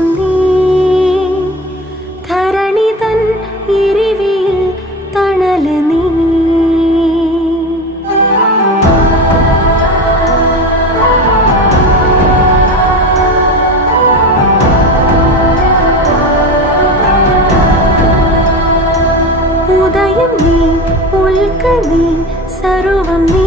വെളിച്ചം നീ ധരണി തൻ ഇരിവിൽ തണല് നീ ഉദയം നീ ഉൽക്ക നീ സർവം നീ